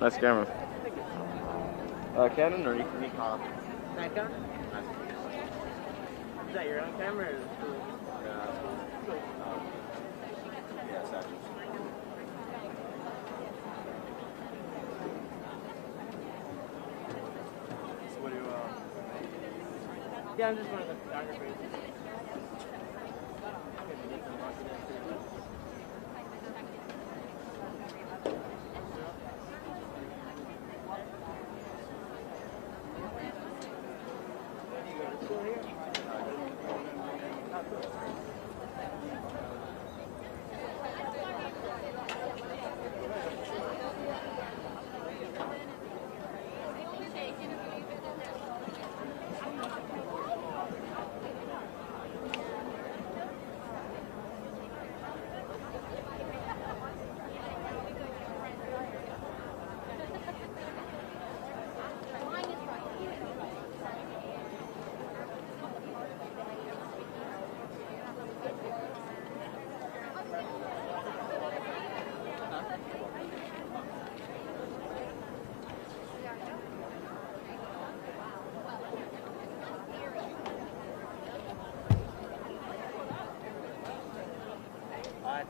Nice camera. Canon or Nikon? Nikon? Is that your own camera or Yeah, Saturn. So what do you, Yeah, I'm just one of the photographers.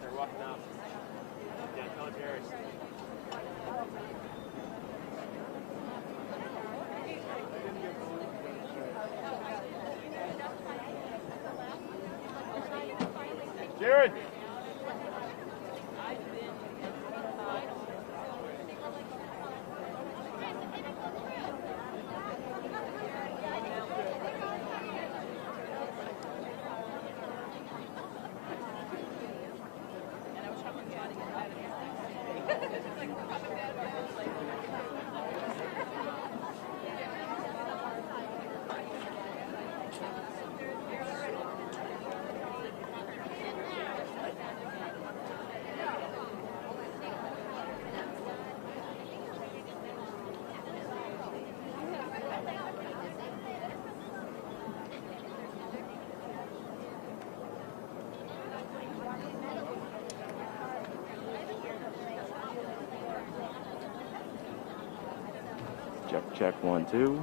They're walking out. Yeah, tell Jerry. Jared! Check 1, 2.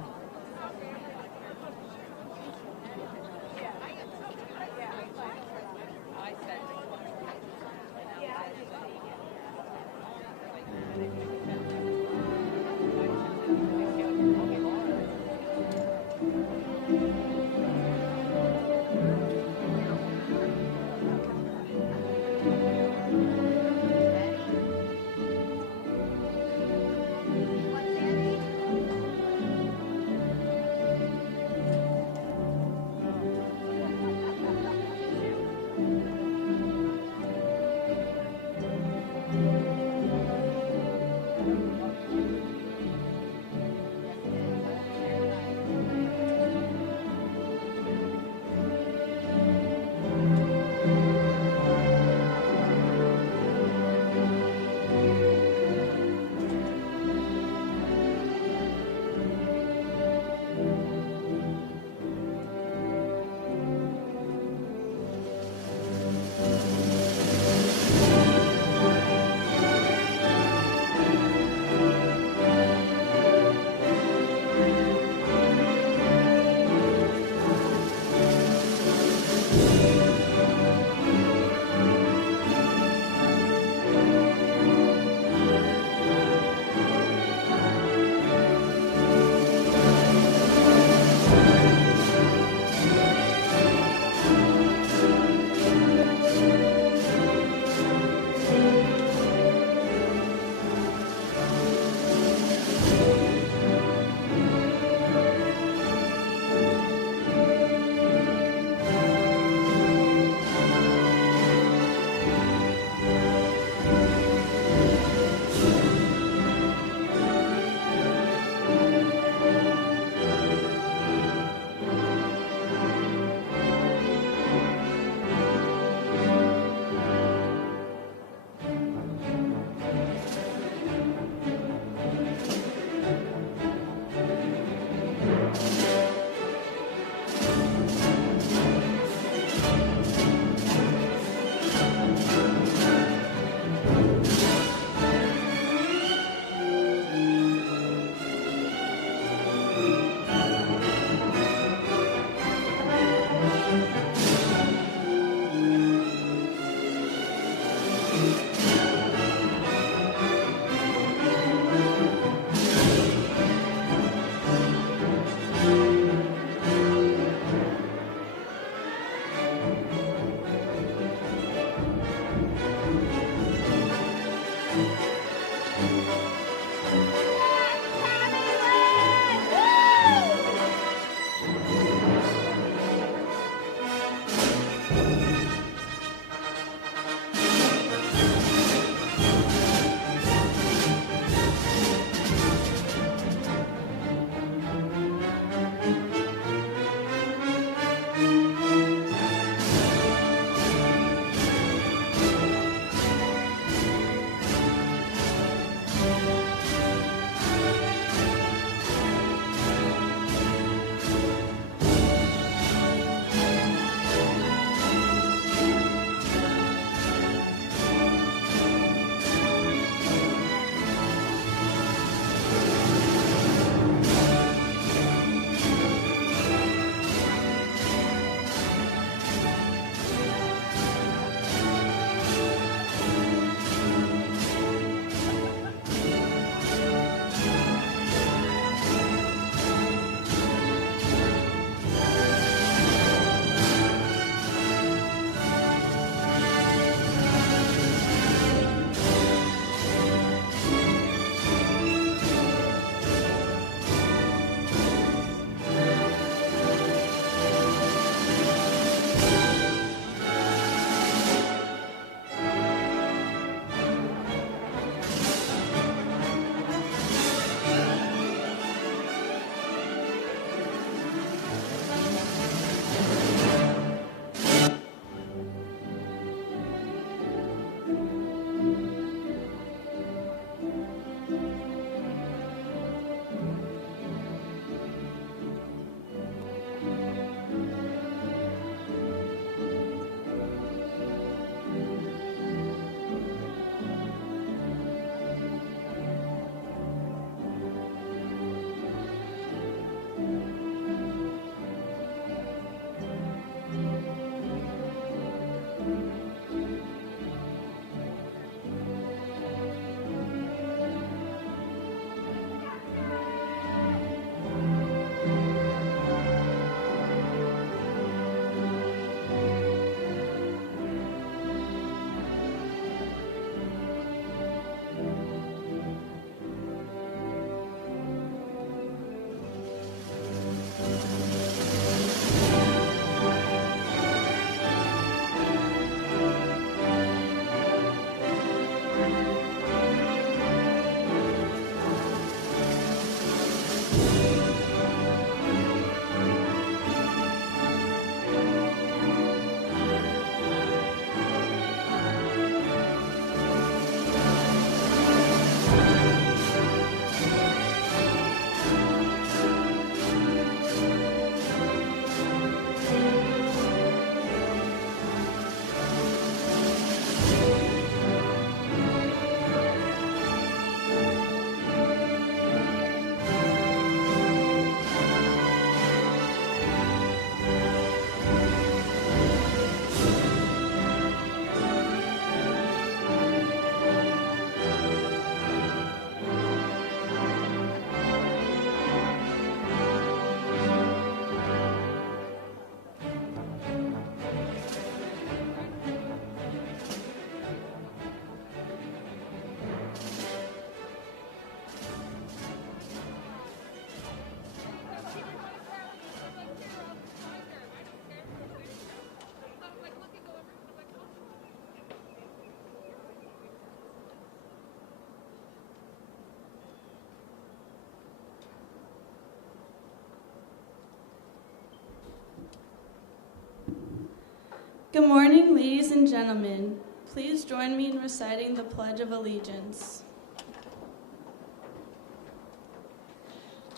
Good morning, ladies and gentlemen. Please join me in reciting the Pledge of Allegiance.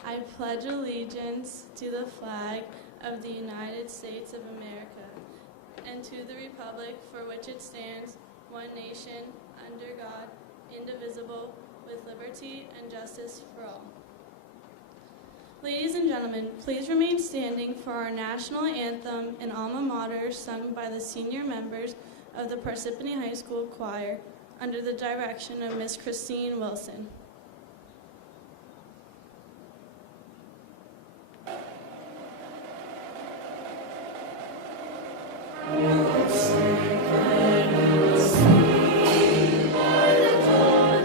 I pledge allegiance to the flag of the United States of America and to the republic for which it stands, one nation, under God, indivisible, with liberty and justice for all. Ladies and gentlemen, please remain standing for our national anthem and alma mater sung by the senior members of the Parsippany High School Choir under the direction of Miss Christine Wilson. Sing, let us sing, by the dawn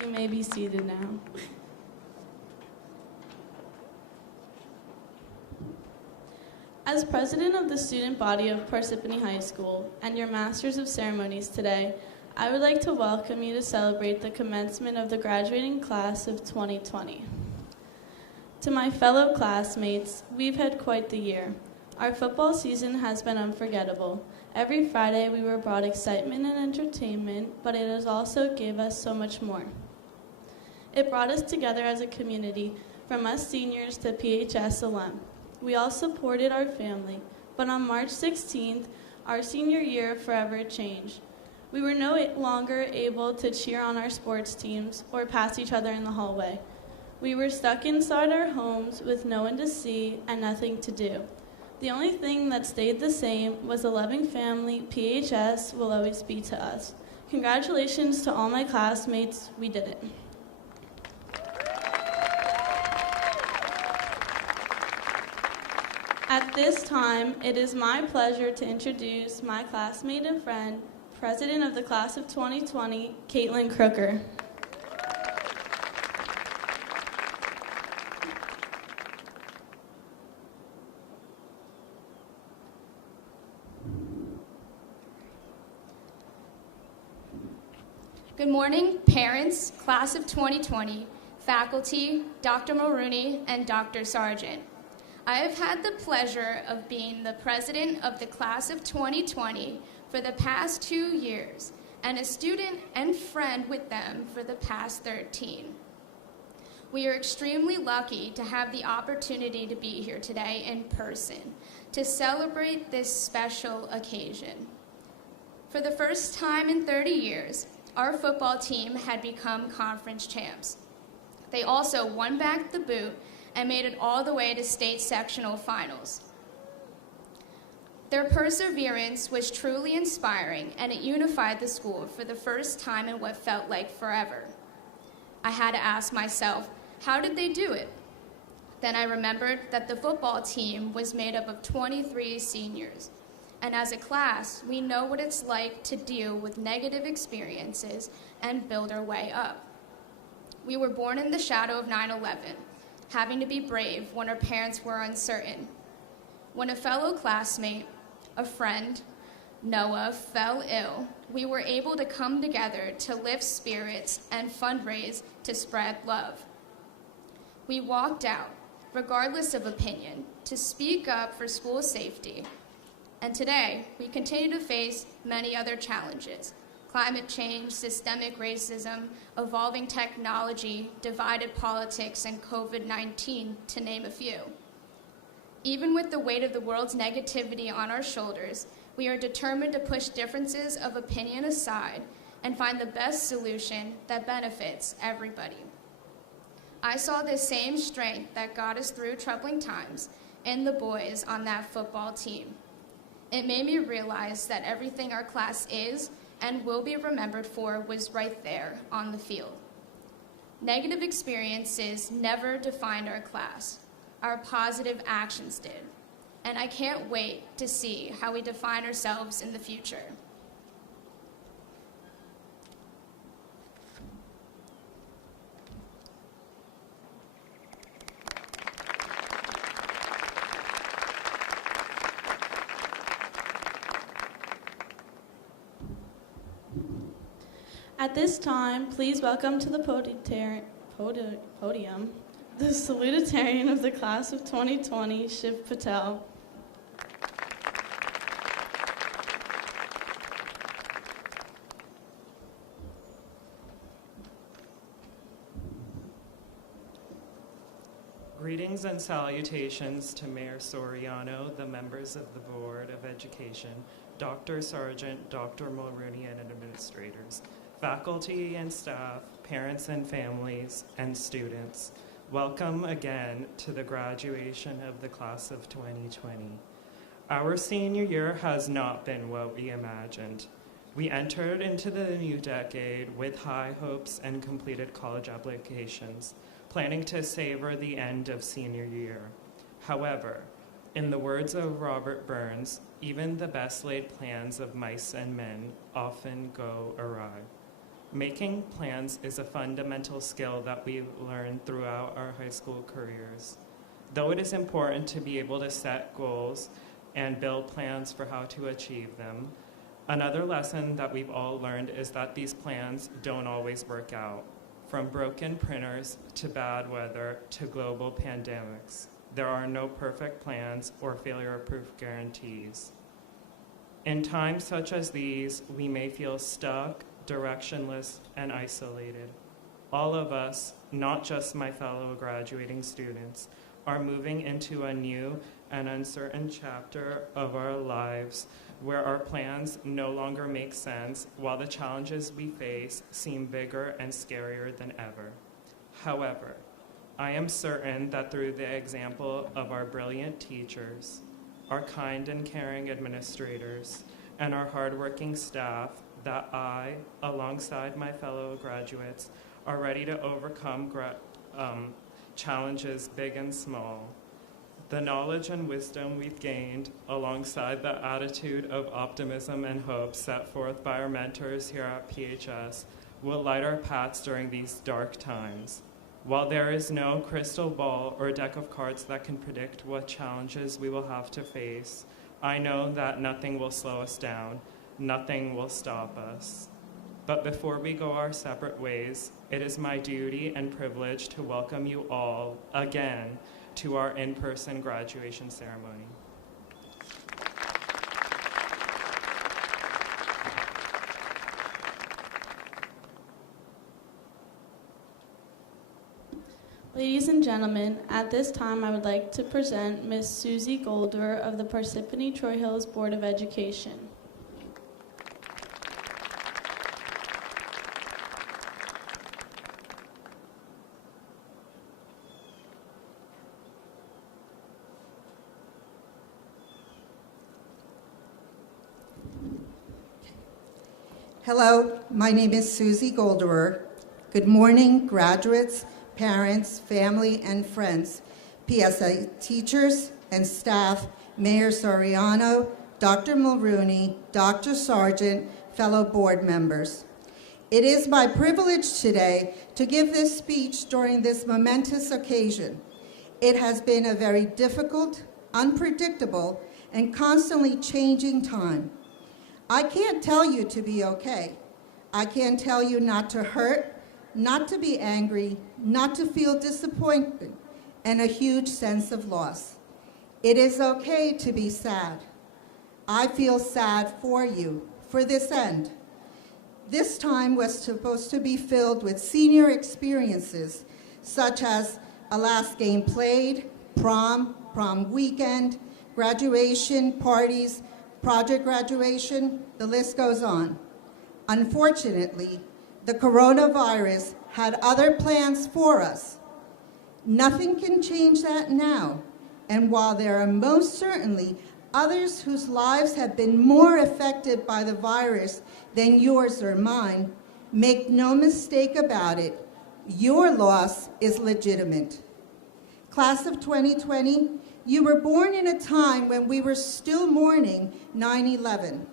You may be seated now. As president of the student body of Parsippany High School and your Masters of Ceremonies today, I would like to welcome you to celebrate the commencement of the graduating class of 2020. To my fellow classmates, we've had quite the year. Our football season has been unforgettable. Every Friday we were brought excitement and entertainment, but it has also gave us so much more. It brought us together as a community, from us seniors to PHS alum. We all supported our family, but on March 16th, our senior year forever changed. We were no longer able to cheer on our sports teams or pass each other in the hallway. We were stuck inside our homes with no one to see and nothing to do. The only thing that stayed the same was the loving family PHS will always be to us. Congratulations to all my classmates, we did it. At this time, it is my pleasure to introduce my classmate and friend, President of the Class of 2020, Caitlin Crooker. Good morning, parents, Class of 2020, faculty, Dr. Mulrooney, and Dr. Sargent. I have had the pleasure of being the president of the Class of 2020 for the past 2 years, and a student and friend with them for the past 13. We are extremely lucky to have the opportunity to be here today in person to celebrate this special occasion. For the first time in 30 years, our football team had become conference champs. They also won back the boot and made it all the way to state sectional finals. Their perseverance was truly inspiring, and it unified the school for the first time in what felt like forever. I had to ask myself, how did they do it? Then I remembered that the football team was made up of 23 seniors, and as a class, we know what it's like to deal with negative experiences and build our way up. We were born in the shadow of 9/11, having to be brave when our parents were uncertain. When a fellow classmate, a friend, Noah, fell ill, we were able to come together to lift spirits and fundraise to spread love. We walked out, regardless of opinion, to speak up for school safety. And today, we continue to face many other challenges: climate change, systemic racism, evolving technology, divided politics, and COVID-19, to name a few. Even with the weight of the world's negativity on our shoulders, we are determined to push differences of opinion aside and find the best solution that benefits everybody. I saw this same strength that got us through troubling times in the boys on that football team. It made me realize that everything our class is and will be remembered for was right there on the field. Negative experiences never defined our class. Our positive actions did. And I can't wait to see how we define ourselves in the future. At this time, please welcome to the podium the salutatorian of the Class of 2020, Shiv Patel. Greetings and salutations to Mayor Soriano, the members of the Board of Education, Dr. Sargent, Dr. Mulrooney, and administrators, faculty and staff, parents and families, and students. Welcome again to the graduation of the Class of 2020. Our senior year has not been what we imagined. We entered into the new decade with high hopes and completed college applications, planning to savor the end of senior year. However, in the words of Robert Burns, even the best laid plans of mice and men often go awry. Making plans is a fundamental skill that we've learned throughout our high school careers. Though it is important to be able to set goals and build plans for how to achieve them, another lesson that we've all learned is that these plans don't always work out. From broken printers to bad weather to global pandemics, there are no perfect plans or failure-proof guarantees. In times such as these, we may feel stuck, directionless, and isolated. All of us, not just my fellow graduating students, are moving into a new and uncertain chapter of our lives where our plans no longer make sense while the challenges we face seem bigger and scarier than ever. However, I am certain that through the example of our brilliant teachers, our kind and caring administrators, and our hardworking staff, that I, alongside my fellow graduates, are ready to overcome challenges big and small. The knowledge and wisdom we've gained, alongside the attitude of optimism and hope set forth by our mentors here at PHS, will light our paths during these dark times. While there is no crystal ball or deck of cards that can predict what challenges we will have to face, I know that nothing will slow us down, nothing will stop us. But before we go our separate ways, it is my duty and privilege to welcome you all again to our in-person graduation ceremony. Ladies and gentlemen, at this time I would like to present Ms. Susie Golder of the Parsippany Troy Hills Board of Education. Hello, my name is Susie Golderer. Good morning, graduates, parents, family, and friends, PSA teachers and staff, Mayor Soriano, Dr. Mulrooney, Dr. Sargent, fellow board members. It is my privilege today to give this speech during this momentous occasion. It has been a very difficult, unpredictable, and constantly changing time. I can't tell you to be okay. I can't tell you not to hurt, not to be angry, not to feel disappointment, and a huge sense of loss. It is okay to be sad. I feel sad for you, for this end. This time was supposed to be filled with senior experiences, such as a last game played, prom weekend, graduation parties, project graduation, the list goes on. Unfortunately, the coronavirus had other plans for us. Nothing can change that now, and while there are most certainly others whose lives have been more affected by the virus than yours or mine, make no mistake about it, your loss is legitimate. Class of 2020, you were born in a time when we were still mourning 9/11,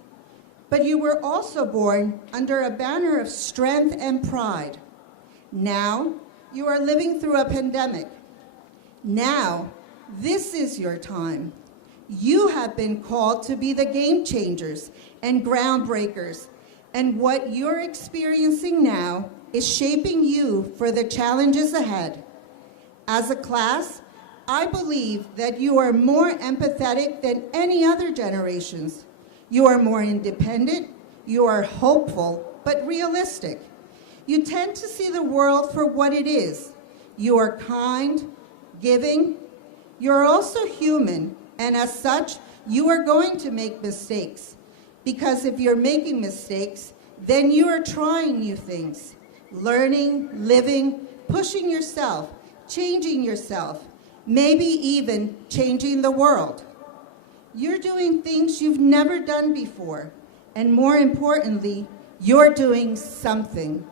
but you were also born under a banner of strength and pride. Now, you are living through a pandemic. Now, this is your time. You have been called to be the game changers and groundbreakers, and what you're experiencing now is shaping you for the challenges ahead. As a class, I believe that you are more empathetic than any other generations. You are more independent, you are hopeful, but realistic. You tend to see the world for what it is. You are kind, giving. You're also human, and as such, you are going to make mistakes. Because if you're making mistakes, then you are trying new things, learning, living, pushing yourself, changing yourself, maybe even changing the world. You're doing things you've never done before, and more importantly, you're doing something.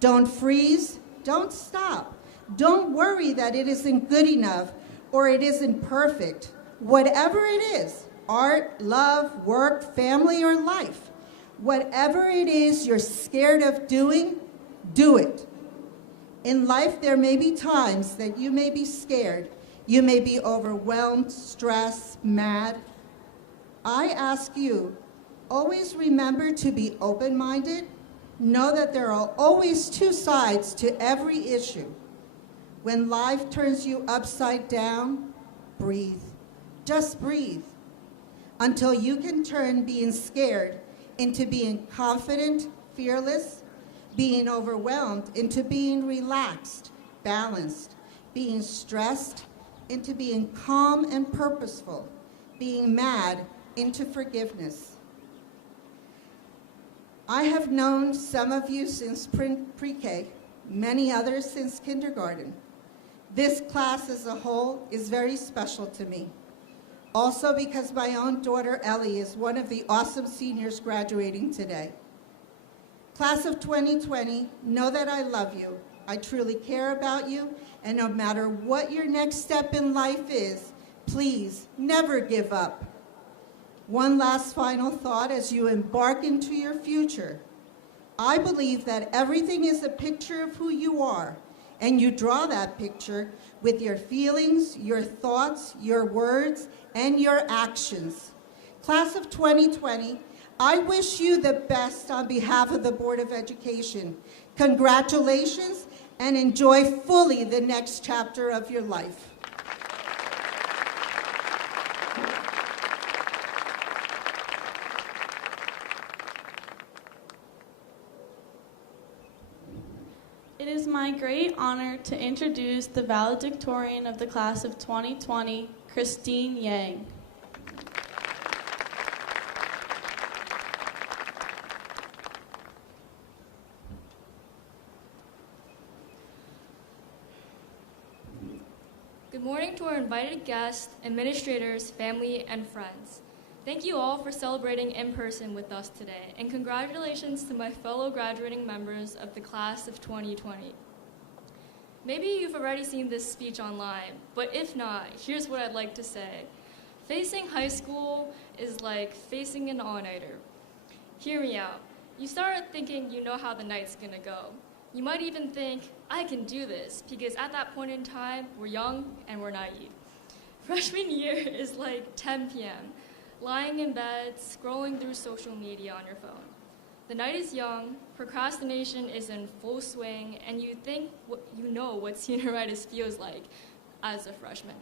Don't freeze, don't stop. Don't worry that it isn't good enough or it isn't perfect. Whatever it is, art, love, work, family, or life, Whatever it is you're scared of doing, do it. In life, there may be times that you may be scared. You may be overwhelmed, stressed, mad. I ask you, always remember to be open-minded. Know that there are always two sides to every issue. When life turns you upside down, breathe. Just breathe until you can turn being scared into being confident, fearless, being overwhelmed into being relaxed, balanced, being stressed into being calm and purposeful, being mad into forgiveness. I have known some of you since pre-K, many others since kindergarten. This class as a whole is very special to me. Also because my own daughter Ellie is one of the awesome seniors graduating today. Class of 2020, know that I love you. I truly care about you, and no matter what your next step in life is, please never give up. One last final thought as you embark into your future. I believe that everything is a picture of who you are, and you draw that picture with your feelings, your thoughts, your words, and your actions. Class of 2020, I wish you the best on behalf of the Board of Education. Congratulations, and enjoy fully the next chapter of your life. It is my great honor to introduce the valedictorian of the class of 2020, Christine Yang. Good morning to our invited guests, administrators, family, and friends. Thank you all for celebrating in person with us today, and congratulations to my fellow graduating members of the class of 2020. Maybe you've already seen this speech online, but if not, here's what I'd like to say. Facing high school is like facing an all-nighter. Hear me out. You start thinking you know how the night's gonna go. You might even think, I can do this, because at that point in time, we're young and we're naive. Freshman year is like 10 p.m., lying in bed, scrolling through social media on your phone. The night is young, procrastination is in full swing, and you think you know what senioritis feels like as a freshman.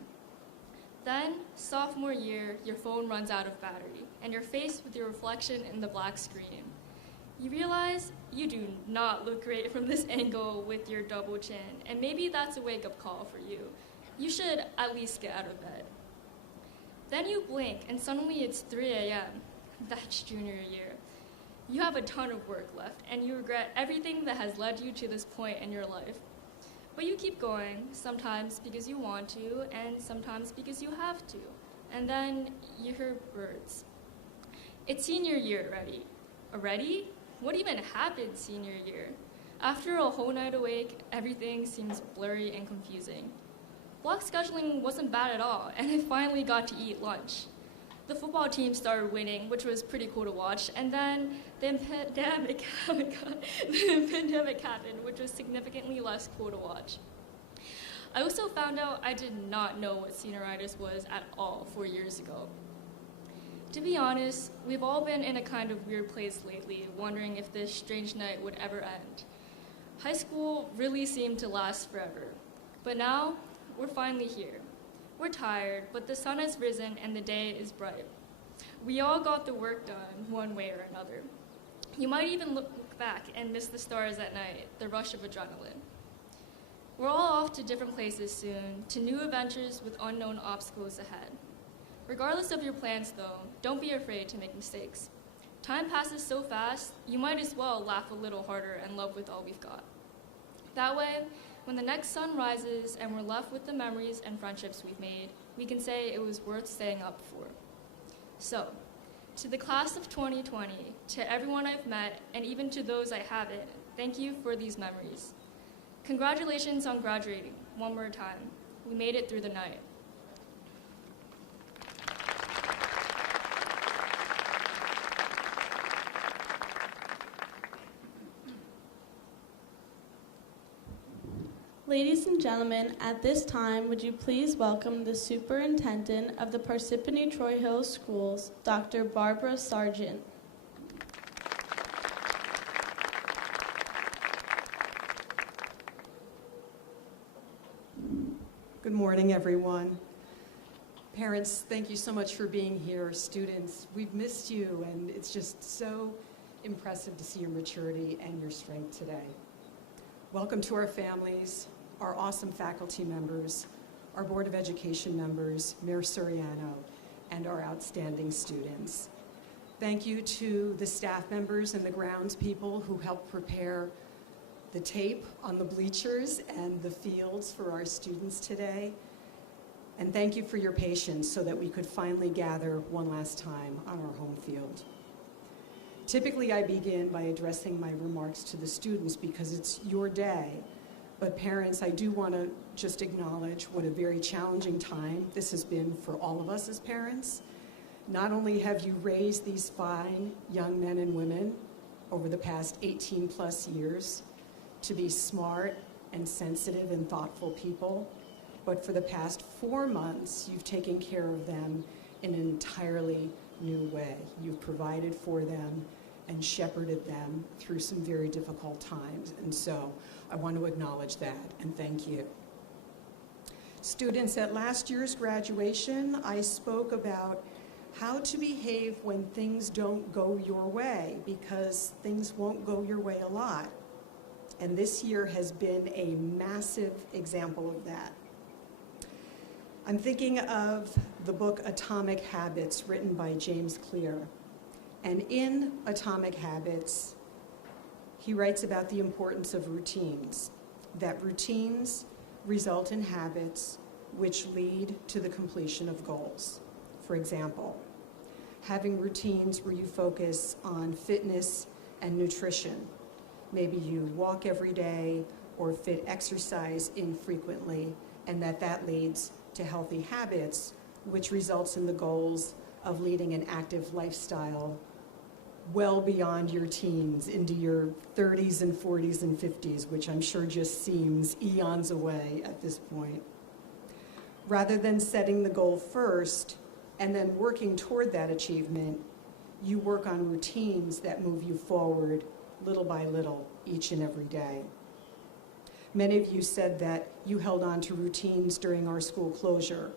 Then, sophomore year, your phone runs out of battery, and you're faced with your reflection in the black screen. You realize you do not look great from this angle with your double chin, and maybe that's a wake-up call for you. You should at least get out of bed. Then you blink, and suddenly it's 3 a.m. That's junior year. You have a ton of work left, and you regret everything that has led you to this point in your life. But you keep going, sometimes because you want to, and sometimes because you have to. And then you hear birds. It's senior year already. Already? What even happened senior year? After a whole night awake, everything seems blurry and confusing. Block scheduling wasn't bad at all, and I finally got to eat lunch. The football team started winning, which was pretty cool to watch, and then the pandemic happened, which was significantly less cool to watch. I also found out I did not know what senioritis was at all 4 years ago. To be honest, we've all been in a kind of weird place lately, wondering if this strange night would ever end. High school really seemed to last forever, but now we're finally here. We're tired, but the sun has risen and the day is bright. We all got the work done one way or another. You might even look back and miss the stars at night, the rush of adrenaline. We're all off to different places soon, to new adventures with unknown obstacles ahead. Regardless of your plans, though, don't be afraid to make mistakes. Time passes so fast, you might as well laugh a little harder and love with all we've got. That way, when the next sun rises and we're left with the memories and friendships we've made, we can say it was worth staying up for. So, to the class of 2020, to everyone I've met, and even to those I haven't, thank you for these memories. Congratulations on graduating, one more time. We made it through the night. Ladies and gentlemen, at this time, would you please welcome the Superintendent of the Parsippany Troy Hill Schools, Dr. Barbara Sargent. Good morning, everyone. Parents, thank you so much for being here. Students, we've missed you, and it's just so impressive to see your maturity and your strength today. Welcome to our families, our awesome faculty members, our Board of Education members, Mayor Soriano, and our outstanding students. Thank you to the staff members and the grounds people who helped prepare the tape on the bleachers and the fields for our students today. And thank you for your patience so that we could finally gather one last time on our home field. Typically, I begin by addressing my remarks to the students because it's your day. But parents, I do want to just acknowledge what a very challenging time this has been for all of us as parents. Not only have you raised these fine young men and women over the past 18 plus years to be smart and sensitive and thoughtful people, but for the past 4 months, you've taken care of them in an entirely new way. You've provided for them and shepherded them through some very difficult times. And so I want to acknowledge that and thank you. Students, at last year's graduation, I spoke about how to behave when things don't go your way, because things won't go your way a lot. And this year has been a massive example of that. I'm thinking of the book Atomic Habits, written by James Clear. And in Atomic Habits, he writes about the importance of routines, that routines result in habits which lead to the completion of goals. For example, having routines where you focus on fitness and nutrition. Maybe you walk every day or fit exercise infrequently, and that leads to healthy habits, which results in the goals of leading an active lifestyle well beyond your teens, into your 30s and 40s and 50s, which I'm sure just seems eons away at this point. Rather than setting the goal first and then working toward that achievement, you work on routines that move you forward little by little, each and every day. Many of you said that you held on to routines during our school closure,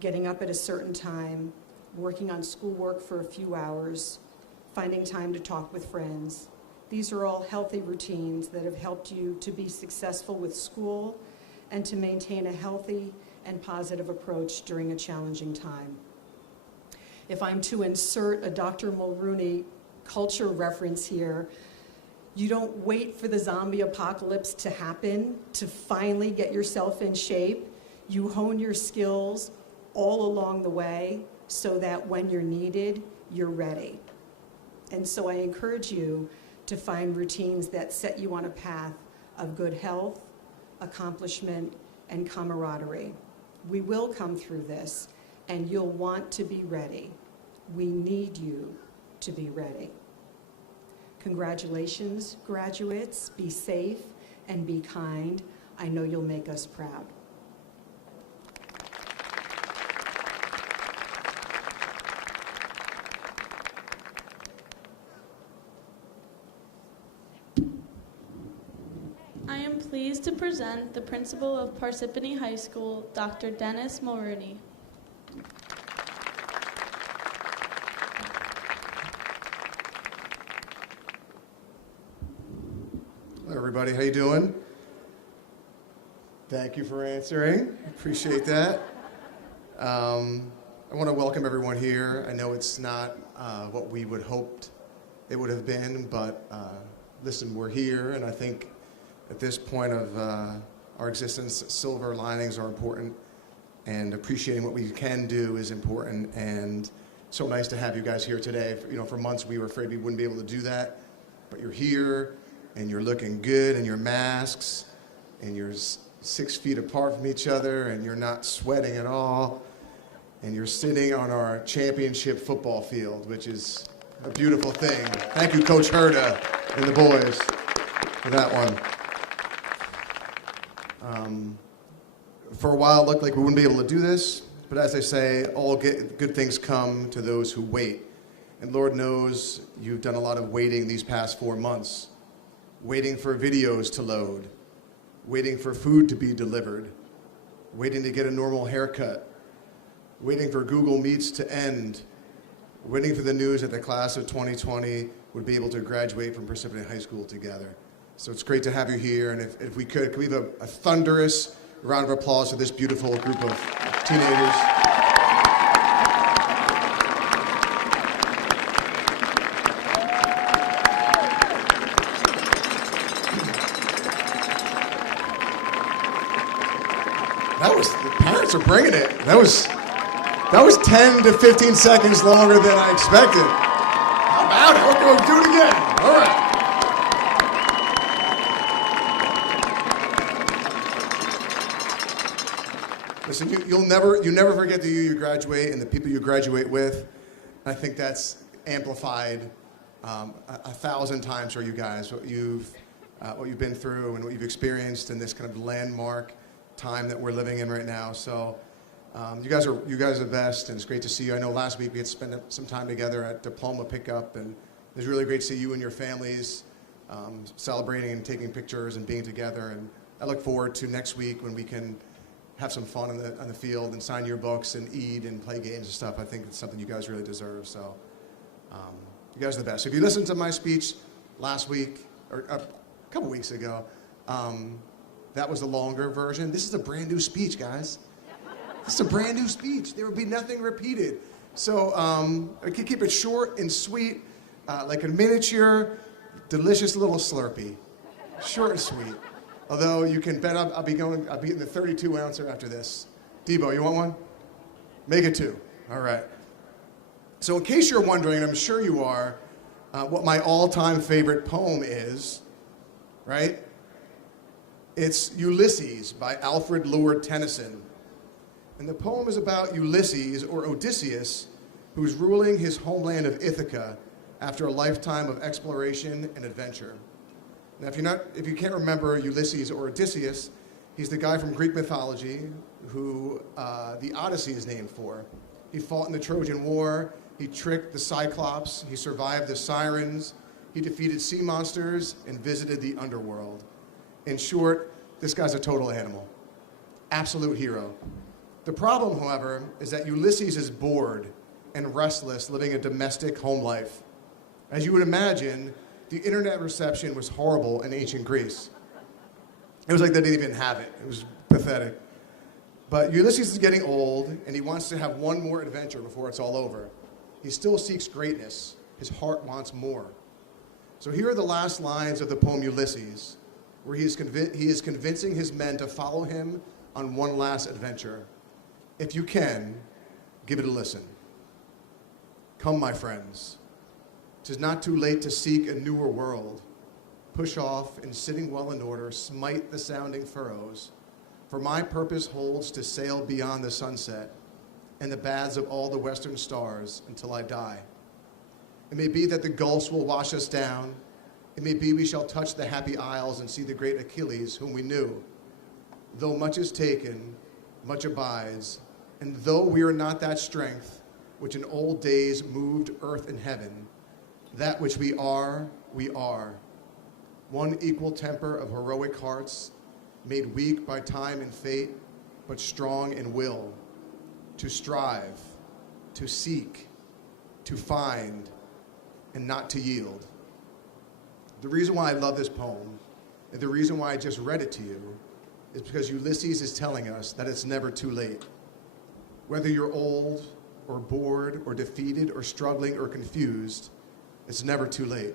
getting up at a certain time, working on schoolwork for a few hours, finding time to talk with friends. These are all healthy routines that have helped you to be successful with school and to maintain a healthy and positive approach during a challenging time. If I'm to insert a Dr. Mulrooney culture reference here, you don't wait for the zombie apocalypse to happen to finally get yourself in shape. You hone your skills all along the way so that when you're needed, you're ready. And so I encourage you to find routines that set you on a path of good health, accomplishment, and camaraderie. We will come through this, and you'll want to be ready. We need you to be ready. Congratulations, graduates. Be safe and be kind. I know you'll make us proud. I am pleased to present the principal of Parsippany High School, Dr. Dennis Mulrooney. Hello, everybody. How you doing? Thank you for answering. Appreciate that. I want to welcome everyone here. I know it's not what we would hoped it would have been, but listen, we're here, and I think at this point of our existence, silver linings are important, and appreciating what we can do is important, and so nice to have you guys here today. For months we were afraid we wouldn't be able to do that, but you're here, and you're looking good in your masks, and you're 6 feet apart from each other, and you're not sweating at all, and you're sitting on our championship football field, which is a beautiful thing. Thank you, Coach Herda and the boys, for that one. For a while, it looked like we wouldn't be able to do this, but as I say, all good things come to those who wait. And Lord knows you've done a lot of waiting these past 4 months, waiting for videos to load, waiting for food to be delivered, waiting to get a normal haircut, waiting for Google Meets to end, waiting for the news that the class of 2020 would be able to graduate from Parsippany High School together. So it's great to have you here, and if we could we have a thunderous round of applause for this beautiful group of teenagers. The parents are bringing it. That was 10 to 15 seconds longer than I expected. How about it? We'll do it again. All right. Listen, you never forget the year you graduate and the people you graduate with. I think that's amplified 1,000 times for you guys. What you've been through and what you've experienced in this kind of landmark time that we're living in right now. So you guys are the best, and it's great to see you. I know last week we had spent some time together at diploma pickup, and it was really great to see you and your families celebrating and taking pictures and being together. And I look forward to next week when we can have some fun on the field and sign your books and eat and play games and stuff. I think it's something you guys really deserve. So you guys are the best. So if you listened to my speech last week or a couple weeks ago, that was the longer version. This is a brand new speech, guys. This is a brand new speech. There will be nothing repeated. So I can keep it short and sweet, like a miniature, delicious little Slurpee. Short and sweet. Although you can bet I'll be in the 32 ouncer after this. Debo, you want one? Make it 2. All right. So in case you're wondering, and I'm sure you are, what my all-time favorite poem is, right? It's Ulysses by Alfred Lord Tennyson. And the poem is about Ulysses, or Odysseus, who's ruling his homeland of Ithaca after a lifetime of exploration and adventure. Now, if you can't remember Ulysses or Odysseus, he's the guy from Greek mythology who the Odyssey is named for. He fought in the Trojan War, he tricked the Cyclops, he survived the Sirens, he defeated sea monsters, and visited the underworld. In short, this guy's a total animal. Absolute hero. The problem, however, is that Ulysses is bored and restless living a domestic home life. As you would imagine, the internet reception was horrible in ancient Greece. It was like they didn't even have it. It was pathetic. But Ulysses is getting old, and he wants to have one more adventure before it's all over. He still seeks greatness. His heart wants more. So here are the last lines of the poem Ulysses, where he is convincing his men to follow him on one last adventure. If you can, give it a listen. Come, my friends. 'Tis not too late to seek a newer world. Push off, and sitting well in order, smite the sounding furrows. For my purpose holds to sail beyond the sunset and the baths of all the western stars until I die. It may be that the gulfs will wash us down. It may be we shall touch the happy isles and see the great Achilles, whom we knew. Though much is taken, much abides, and though we are not that strength which in old days moved earth and heaven, that which we are, we are. One equal temper of heroic hearts, made weak by time and fate, but strong in will, to strive, to seek, to find, and not to yield. The reason why I love this poem, and the reason why I just read it to you, is because Ulysses is telling us that it's never too late. Whether you're old, or bored, or defeated, or struggling, or confused, it's never too late.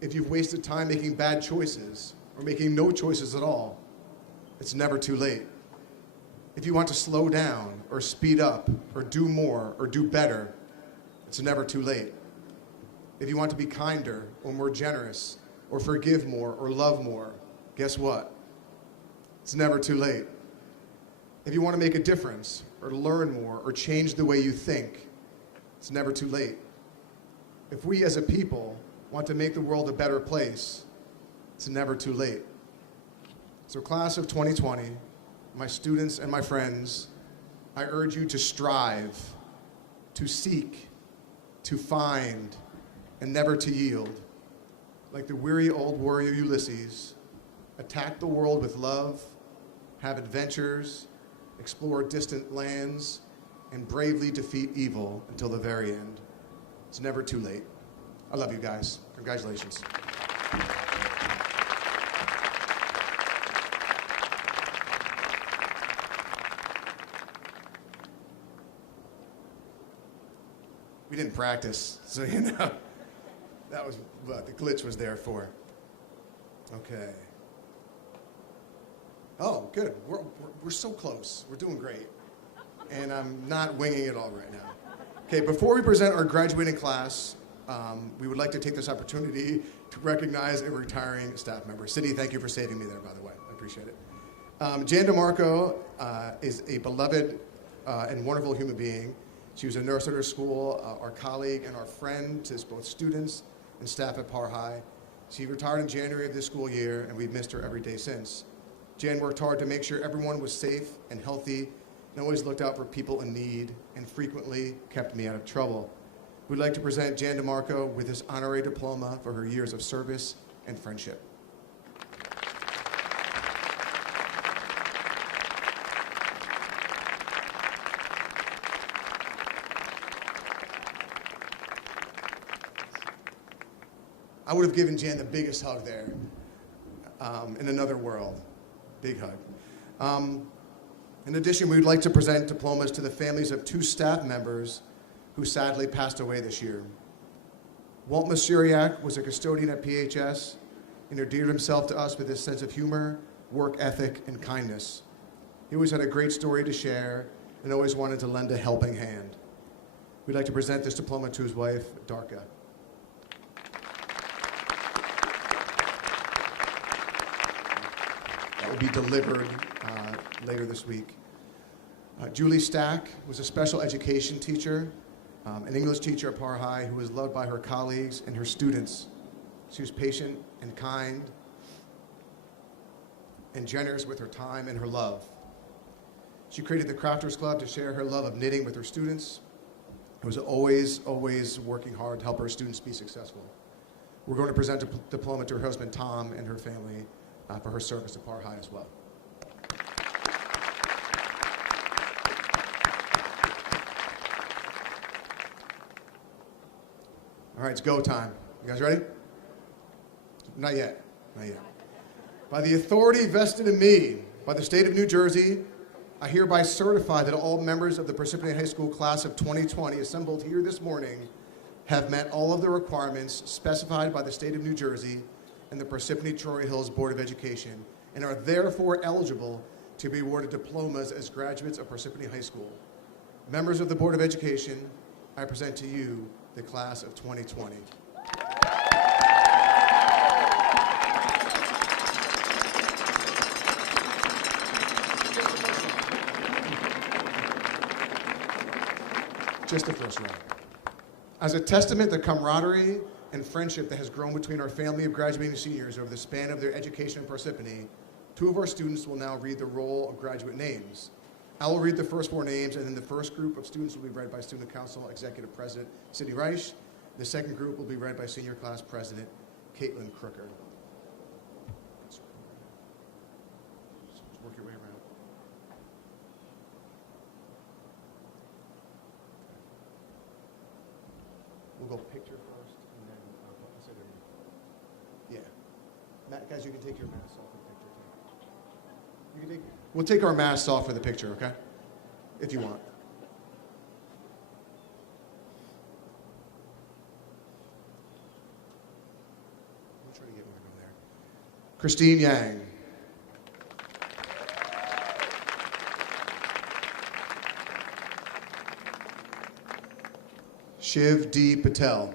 If you've wasted time making bad choices, or making no choices at all, it's never too late. If you want to slow down, or speed up, or do more, or do better, it's never too late. If you want to be kinder, or more generous, or forgive more, or love more, guess what? It's never too late. If you want to make a difference, or learn more, or change the way you think, it's never too late. If we as a people want to make the world a better place, it's never too late. So class of 2020, my students and my friends, I urge you to strive, to seek, to find, and never to yield. Like the weary old warrior Ulysses, attack the world with love, have adventures, explore distant lands, and bravely defeat evil until the very end. It's never too late. I love you guys. Congratulations. We didn't practice, so you know. That was what the glitch was there for. Okay. Oh, good. We're so close. We're doing great. And I'm not winging it all right now. Okay, before we present our graduating class, we would like to take this opportunity to recognize a retiring staff member. Cindy, thank you for saving me there, by the way. I appreciate it. Jan DeMarco is a beloved and wonderful human being. She was a nurse at her school, our colleague and our friend to both students and staff at Par High. She retired in January of this school year, and we've missed her every day since. Jan worked hard to make sure everyone was safe and healthy, and always looked out for people in need, and frequently kept me out of trouble. We'd like to present Jan DeMarco with this honorary diploma for her years of service and friendship. I would have given Jan the biggest hug there in another world. Big hug. In addition, we would like to present diplomas to the families of 2 staff members who sadly passed away this year. Walt Masuriak was a custodian at PHS and endeared himself to us with his sense of humor, work ethic, and kindness. He always had a great story to share and always wanted to lend a helping hand. We'd like to present this diploma to his wife, Darka. That will be delivered later this week. Julie Stack was a special education teacher, an English teacher at Par High who was loved by her colleagues and her students. She was patient and kind and generous with her time and her love. She created the Crafters Club to share her love of knitting with her students. It was always working hard to help her students be successful. We're going to present a diploma to her husband, Tom, and her family for her service at Par High as well. All right, it's go time. You guys ready? Not yet. Not yet. By the authority vested in me by the state of New Jersey, I hereby certify that all members of the Parsippany High School class of 2020 assembled here this morning have met all of the requirements specified by the state of New Jersey and the Parsippany Troy Hills Board of Education and are therefore eligible to be awarded diplomas as graduates of Parsippany High School. Members of the Board of Education, I present to you the class of 2020. Just the first round. As a testament to the camaraderie and friendship that has grown between our family of graduating seniors over the span of their education in Parsippany, 2 of our students will now read the roll of graduate names. I will read the first 4 names, and then the first group of students will be read by Student Council Executive President Cindy Reich. The second group will be read by Senior Class President Caitlin Crooker. Just work your way around. We'll go picture first, and then I'll say their name. Yeah. Matt, guys, you can take your masks off for the picture, too. You can take. We'll take our masks off for the picture, okay? If you want. We'll try to get one over there. Christine Yang. Shiv D. Patel.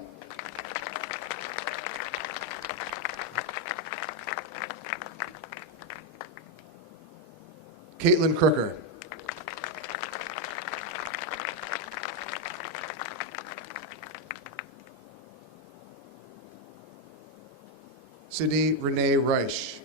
Caitlin Crooker. Sydney Renee Reich.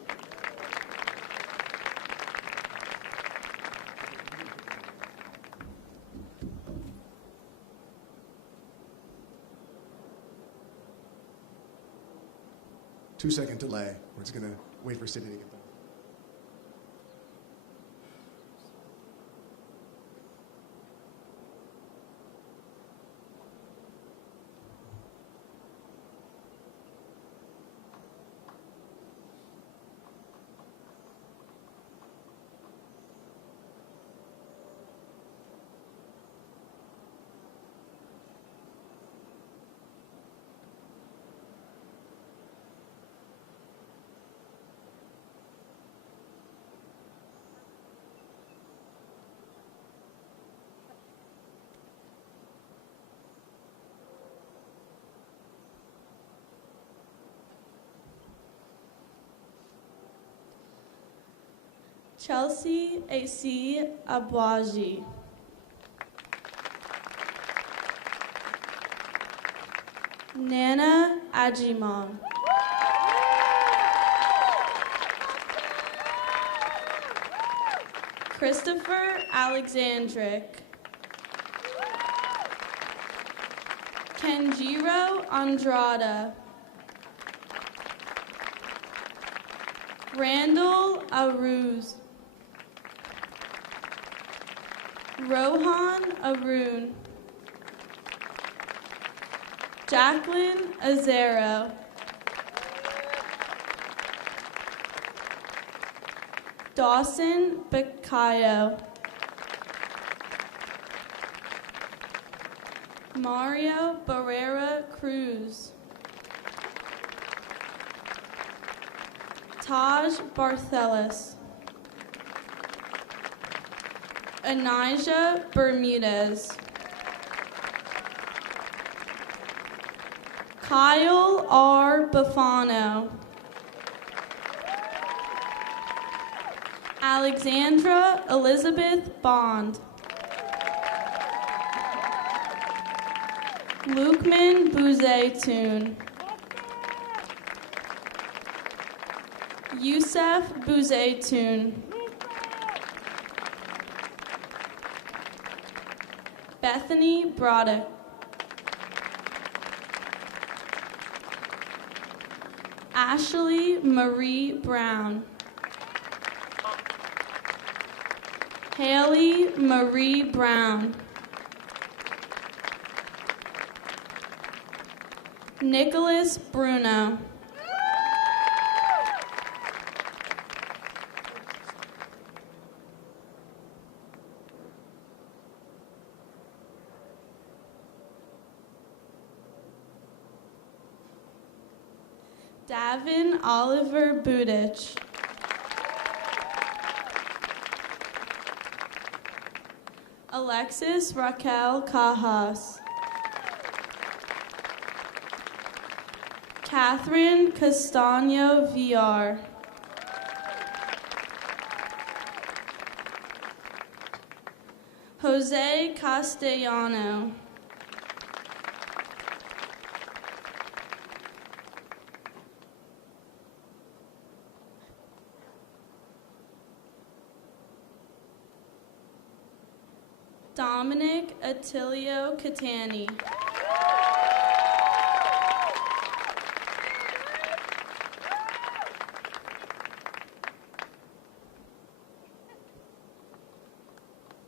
2-second delay. We're just going to wait for Sydney to get done. Chelsea A.C. Abwaji. Nana Ajimong. Christopher Alexandric. Kenjiro Andrada. Randall Aruz. Rohan Arun. Jacqueline Azero. Dawson Bacayo. Mario Barrera Cruz. Taj Barthelis. Anijah Bermudez. Kyle R. Bafano. Alexandra Elizabeth Bond. Lukman Bouzetoun. Youssef Bouzetoun. Bethany Broderick. Ashley Marie Brown. Haley Marie Brown. Nicholas Bruno. Davin Oliver Budich. Alexis Raquel Cajas. Catherine Castaño VR. Jose Castellano. Dominic Attilio Catani.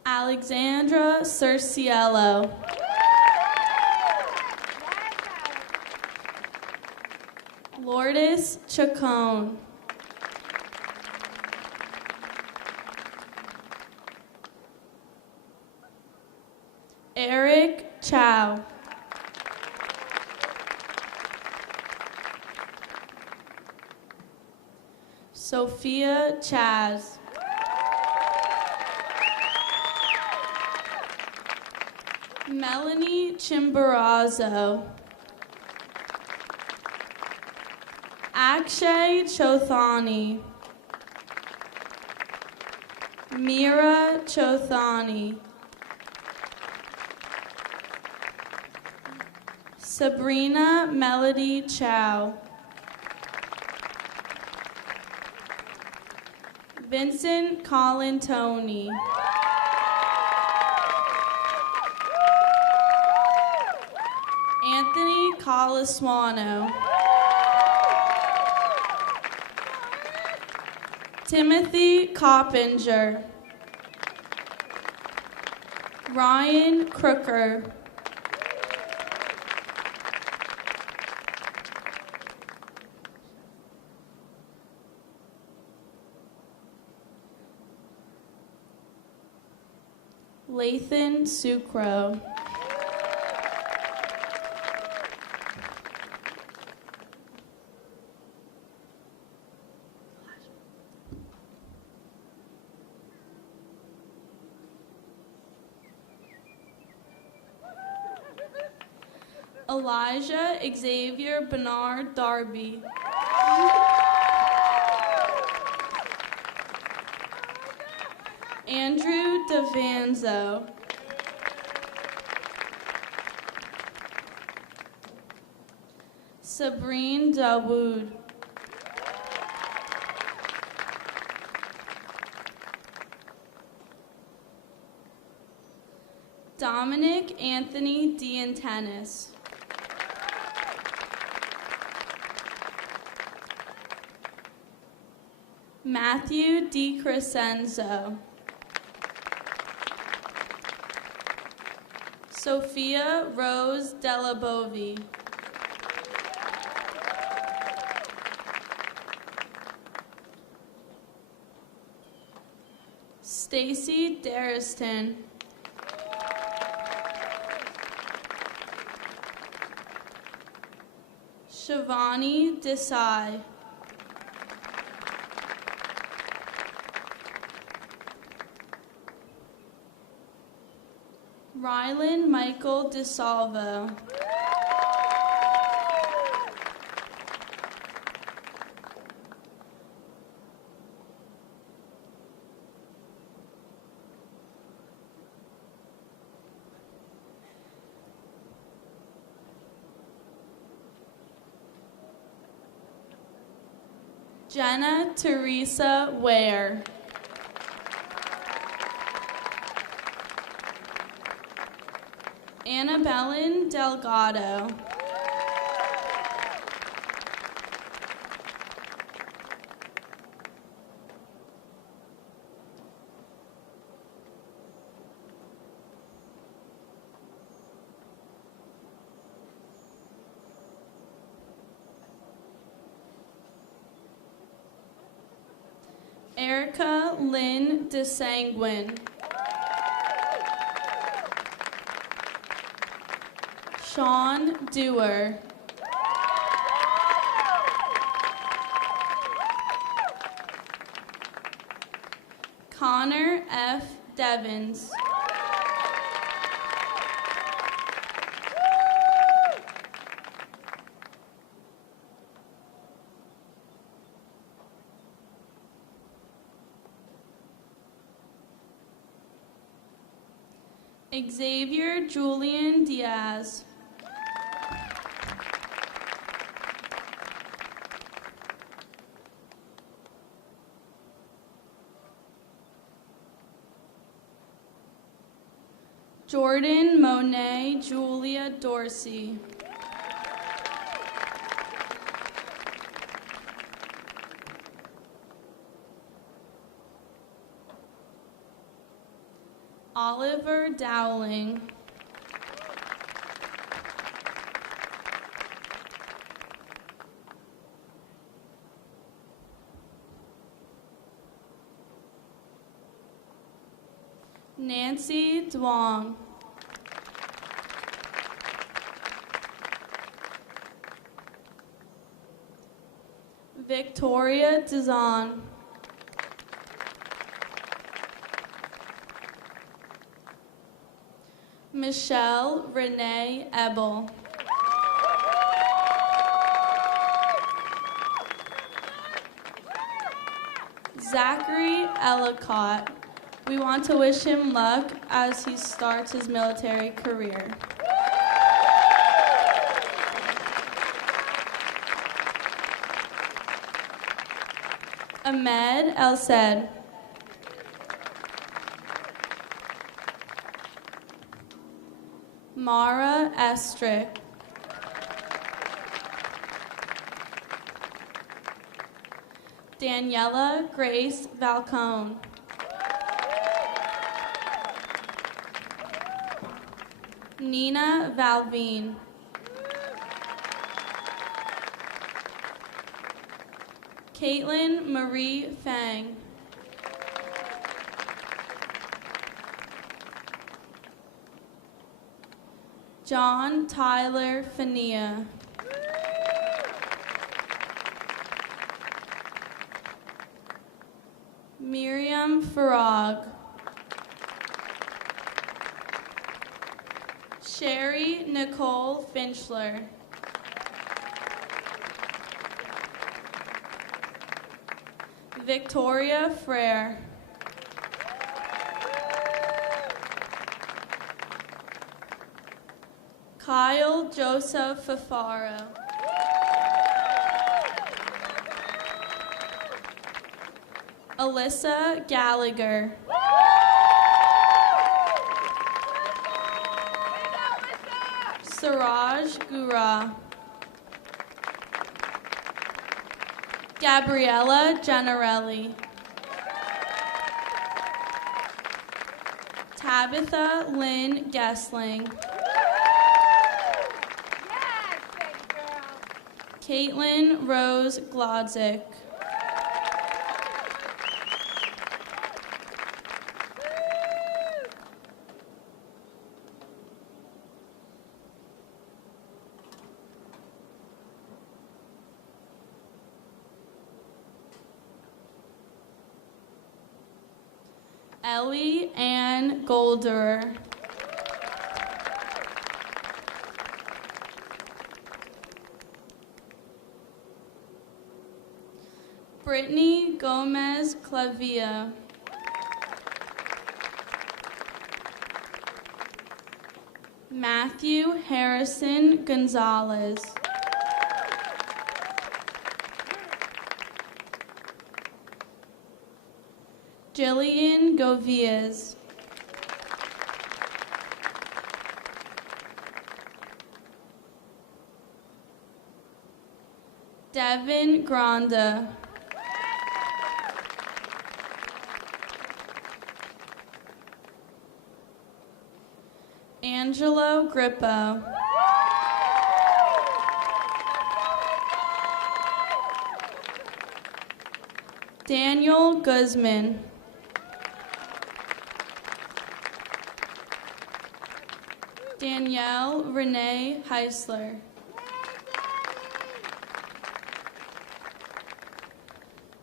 Alexandra Cerciello. Lourdes Chacon. Eric Chow. Sophia Chaz. Melanie Chimborazo. Akshay Chothani. Mira Chothani. Sabrina Melody Chow. Vincent Colin Toney. Anthony Colaswano. Timothy Coppinger. Ryan Crooker. Lathan Sucro. Elijah Xavier Bernard Darby. Andrew DeVanzo. Sabrine Dawood. Dominic Anthony D'Antanis. Matthew DiCrescenzo. Sophia Rose Delabovi. Stacy Dariston. Shivani Desai. Rylan Michael DeSalvo. Jenna Teresa Ware. Annabellen Delgado. Erica Lynn DeSanguin. Sean Dewar. Connor F. Devins. Xavier Julian Diaz. Jordan Monet Julia Dorsey. Oliver Dowling. Nancy Duong. Victoria Dizon. Michelle Renee Ebel. Zachary Ellicott. We want to wish him luck as he starts his military career. Ahmed El-Said. Mara Estrick. Daniela Grace Valcone. Nina Valvine. Caitlin Marie Fang. John Tyler Fania. Miriam Farag. Sherry Nicole Finchler. Victoria Frere. Kyle Joseph Fafaro. Alyssa Gallagher. Siraj Gura. Gabriella Gennarelli. Tabitha Lynn Gessling. Caitlin Rose Glodzik. Ellie Ann Golder. Brittany Gomez Clavia. Matthew Harrison Gonzalez. Jillian Govias. Devin Granda. Angelo Grippo. Daniel Guzman. Danielle Renee Heisler.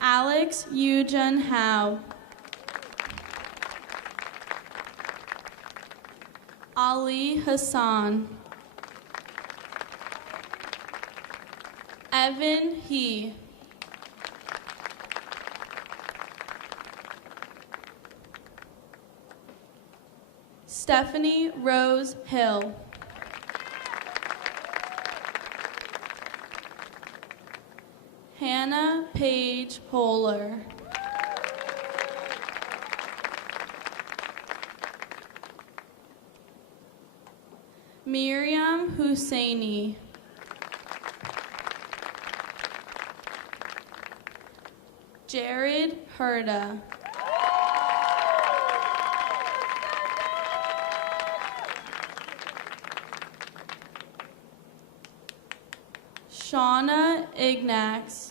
Alex Eugen Howe. Ali Hassan. Evan He. Stephanie Rose Hill. Hannah Paige Holer. Miriam Husseini. Jared Herda. Shauna Ignax.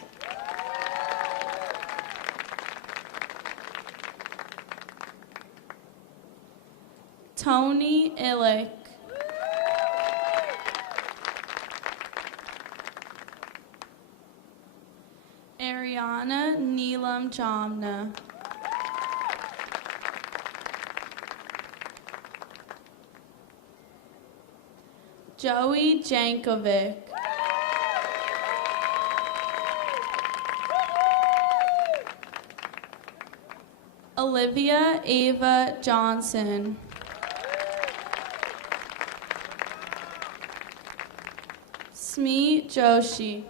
Tony Illick. Ariana Neelam Jamna. Joey Jankovic. Olivia Ava Johnson. Smee Joshi.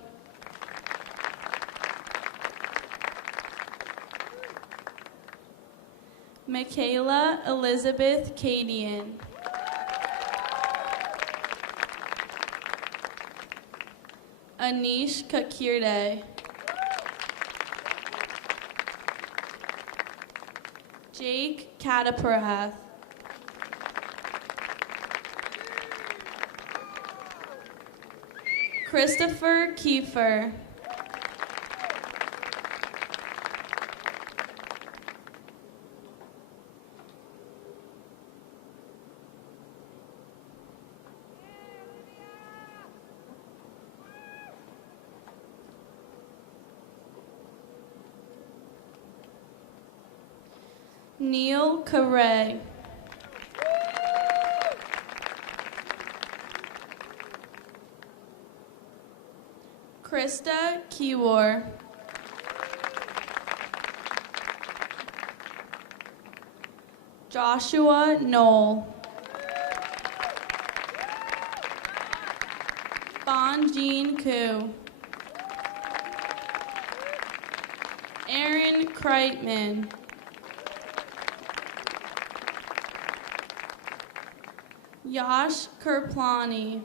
Michaela Elizabeth Cadian. Anish Kakirde. Jake Kataparath. Christopher Kiefer. Neil Carey. Krista Kiwar. Joshua Knoll. Bonjean Koo. Aaron Kreitman. Yash Kerplani.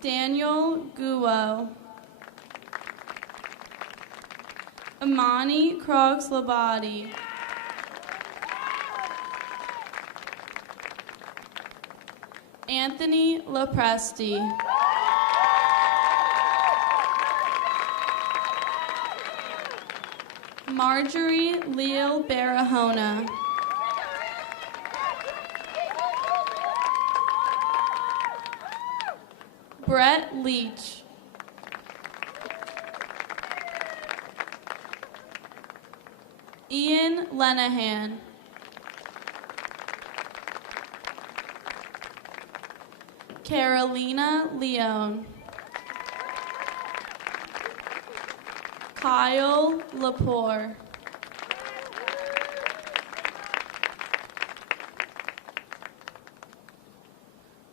Daniel Guo. Amani Krogs Labadi. Anthony Lopresti. Marjorie Leal Barahona. Brett Leach. Ian Lenahan. Carolina Leone. Kyle Lepore.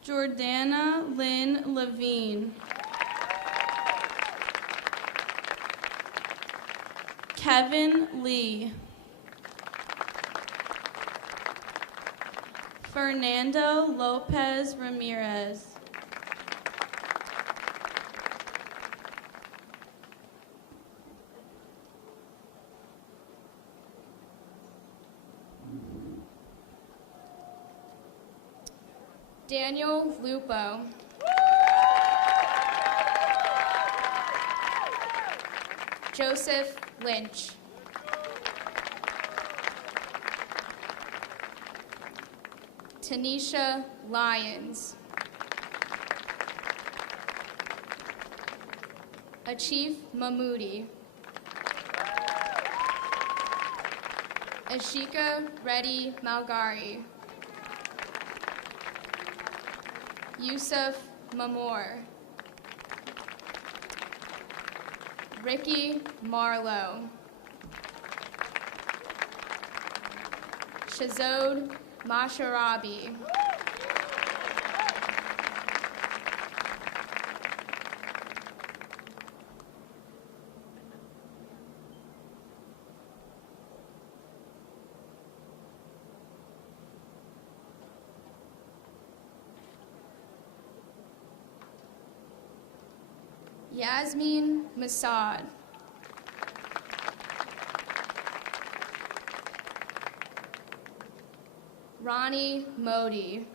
Jordana Lynn Levine. Kevin Lee. Fernando Lopez Ramirez. Daniel Lupo. Joseph Lynch. Tanisha Lyons. Achif Mahmoodi. Ashika Reddy Malgari. Yusuf Mamour. Ricky Marlowe. Shazod Masharabi. Yasmin Masad. Ronnie Modi.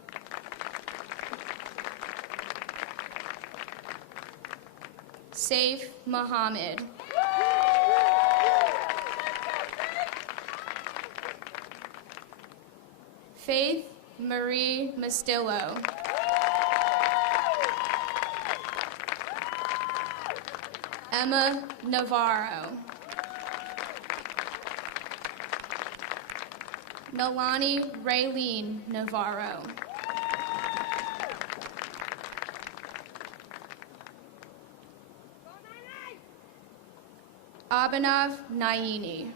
Saif Muhammad. Faith Marie Mastillo. Emma Navarro. Nalani Raylene Navarro. Abhinav Naini.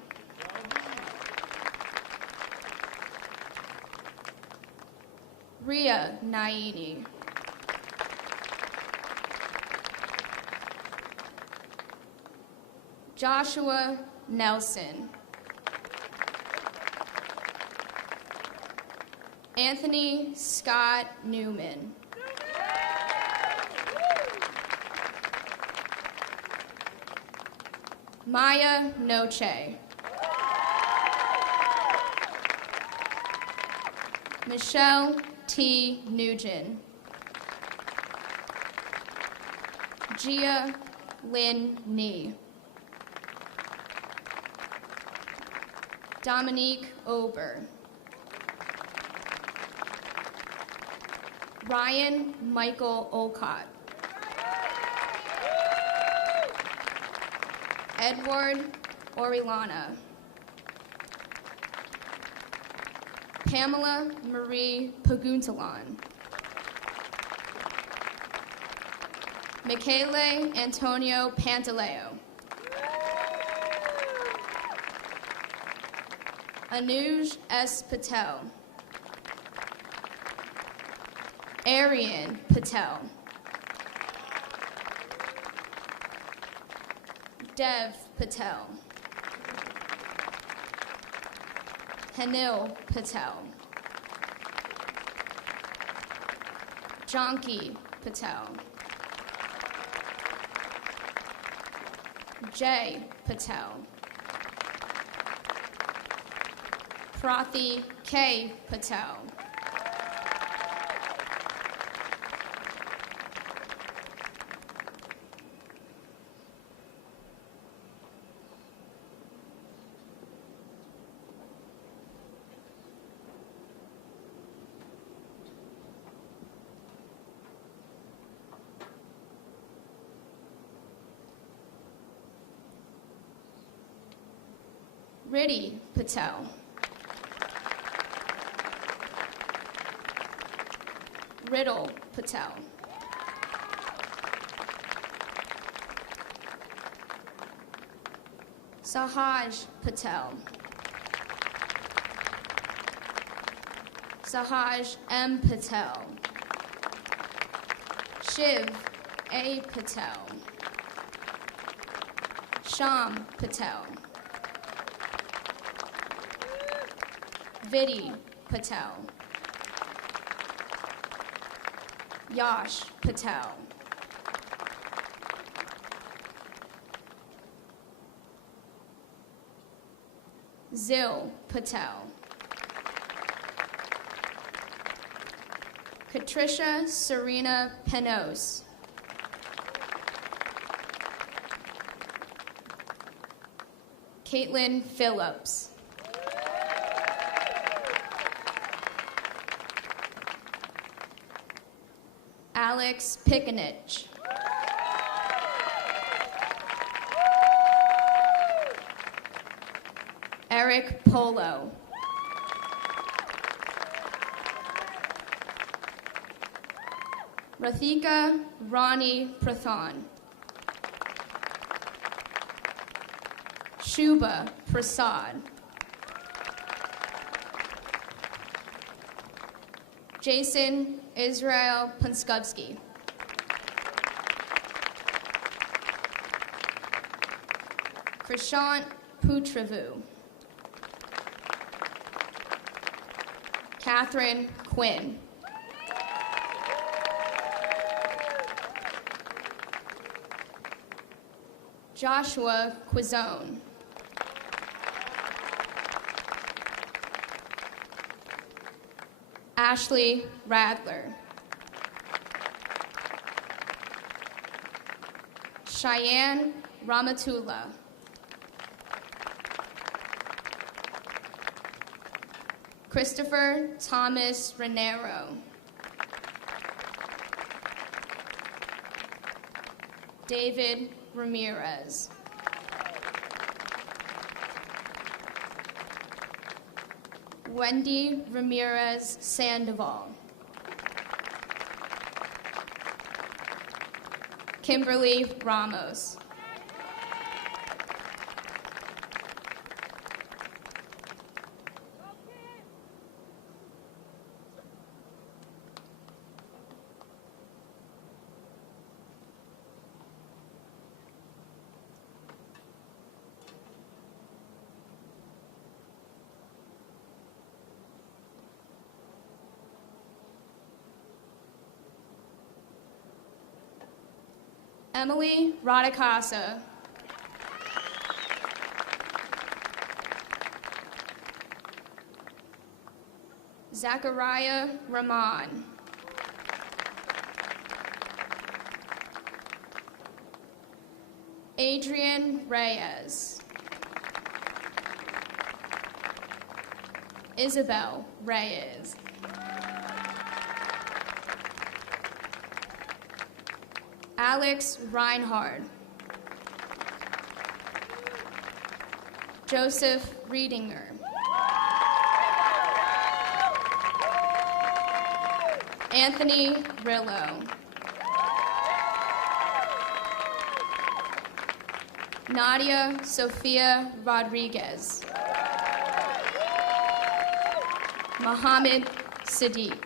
Ria Naini. Joshua Nelson. Anthony Scott Newman. Maya Noche. Michelle T. Nugent. Gia Lynn Nee. Dominique Ober. Ryan Michael Olcott. Edward Orellana. Pamela Marie Paguntalan. Michele Antonio Pantaleo. Anuj S. Patel. Arian Patel. Dev Patel. Hanil Patel. Janki Patel. Jay Patel. Prathi K. Patel. Riddhi Patel. Riddle Patel. Sahaj Patel. Sahaj M. Patel. Shiv A. Patel. Sham Patel. Vidhi Patel. Yash Patel. Zil Patel. Katricia Serena Penos. Caitlin Phillips. Alex Picanich. Eric Polo. Rathika Rani Prathan. Shubha Prasad. Jason Israel Punskowski. Krishant Putravu. Catherine Quinn. Joshua Quizone. Ashley Radler. Cheyenne Ramatullah. Christopher Thomas Renero. David Ramirez. Wendy Ramirez Sandoval. Kimberly Ramos. Emily Radicasa. Zachariah Rahman. Adrian Reyes. Isabel Reyes. Alex Reinhard. Joseph Riedinger. Anthony Rillo. Nadia Sofia Rodriguez. Mohammed Sadiq.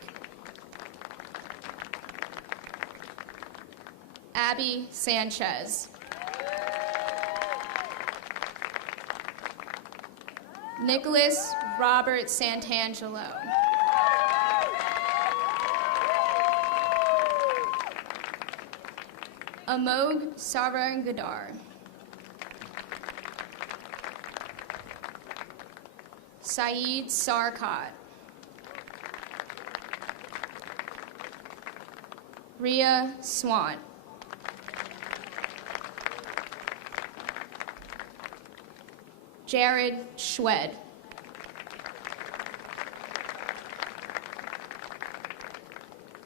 Abby Sanchez. Nicholas Robert Santangelo. Amog Sarangadar. Saeed Sarkat. Ria Swan. Jared Schwed.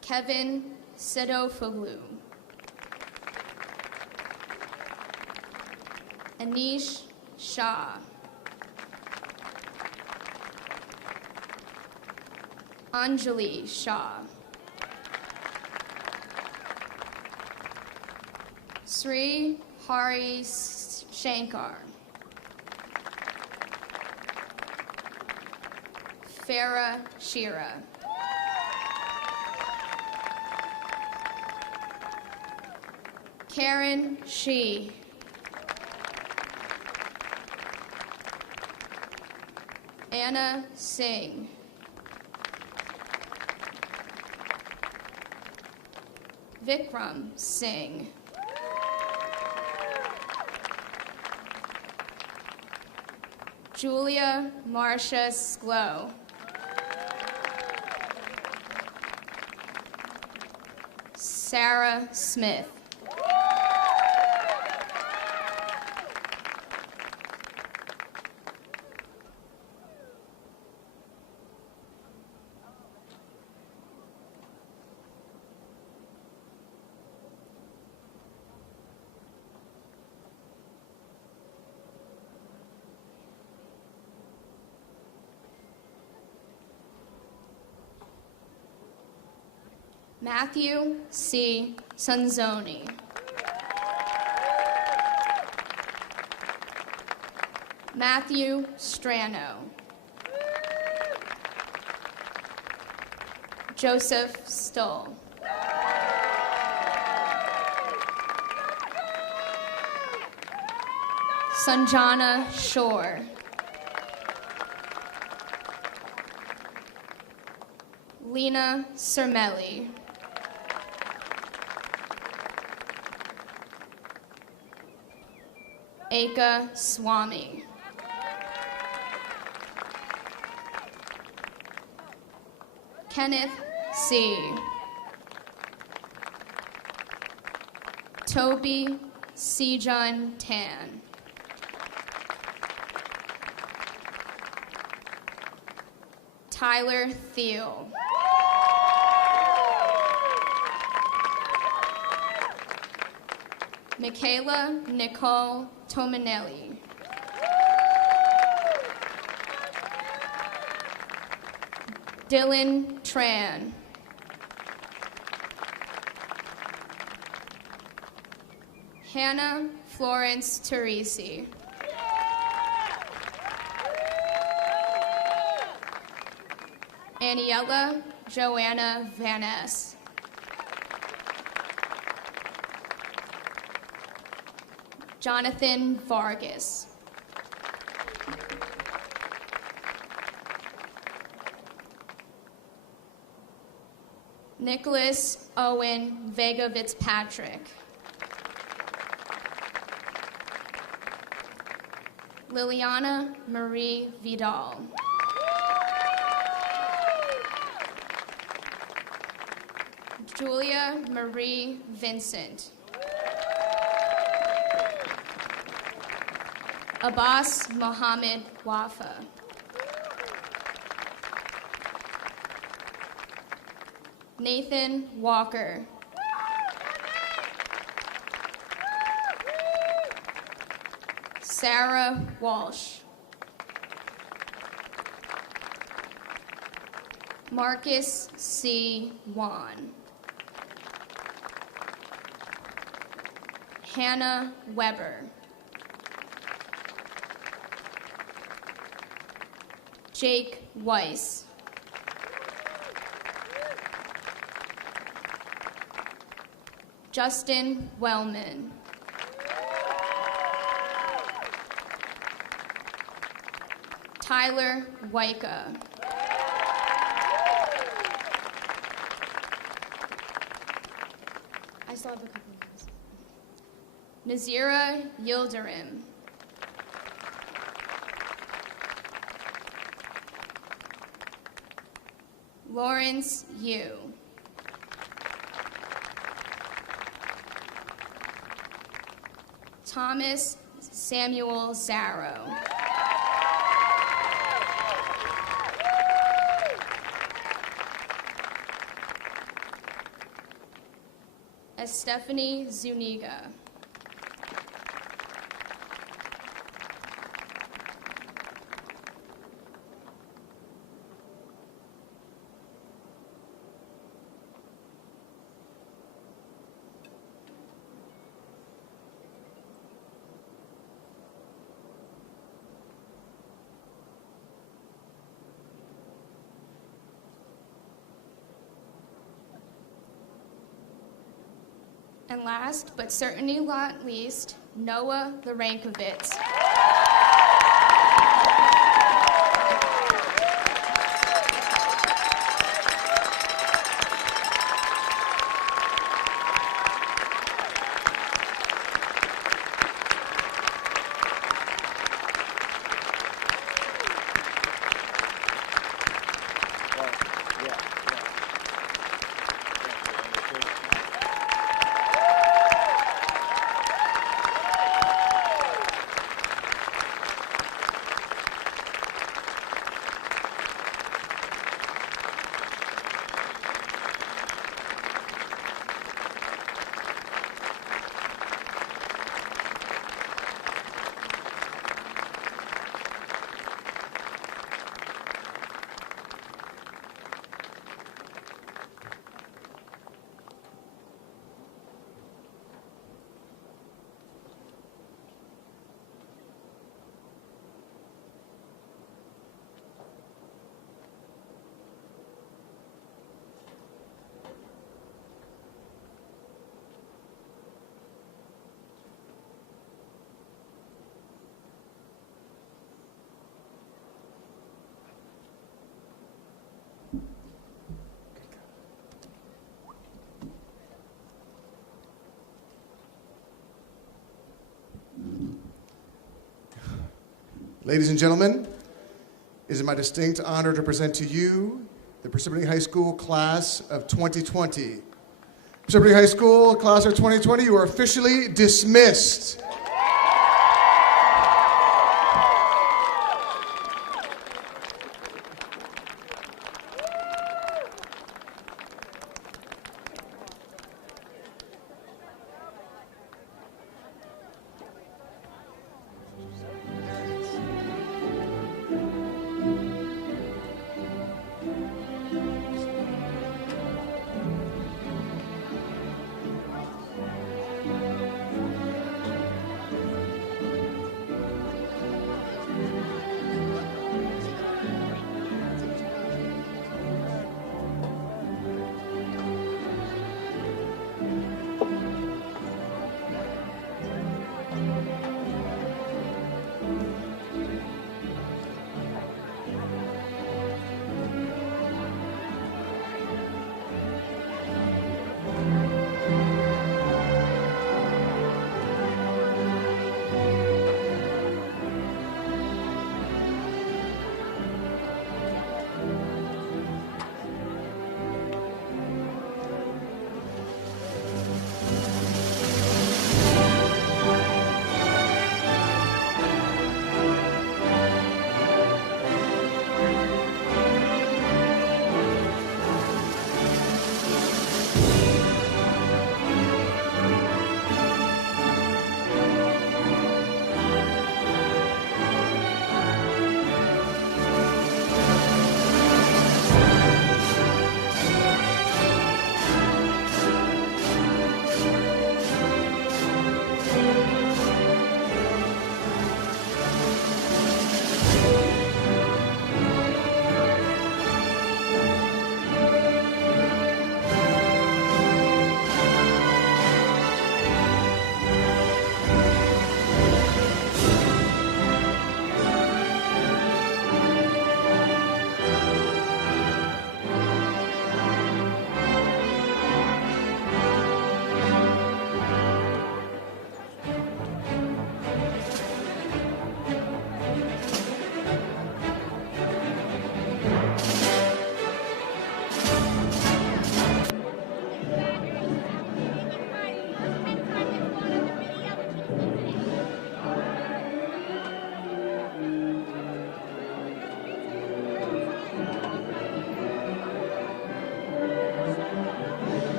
Kevin Sedofoglu. Anish Shah. Anjali Shah. Sri Hari Shankar. Farah Shira. Karen Shi. Anna Singh. Vikram Singh. Julia Marcia Sklow. Sarah Smith. Matthew C. Sanzoni. Matthew Strano. Joseph Stoll. Sanjana Shore. Lena Cermelli. Eka Swami. Kenneth C. Toby Sejun Tan. Tyler Thiel. Michaela Nicole Tominelli. Dylan Tran. Hannah Florence Teresi. Aniela Joanna Van Ness. Jonathan Vargas. Nicholas Owen Vega Fitzpatrick. Liliana Marie Vidal. Julia Marie Vincent. Abbas Mohammed Wafa. Nathan Walker. Sarah Walsh. Marcus C. Wan. Hannah Weber. Jake Weiss. Justin Wellman. Tyler Wyka. I still have a couple of those. Nazira Yildirim. Lawrence Yu. Thomas Samuel Zarrow. Stephanie Zuniga. And last, but certainly not least, Noah Larankovitz. Ladies and gentlemen, it is my distinct honor to present to you the Parsippany High School class of 2020. Parsippany High School class of 2020, you are officially dismissed.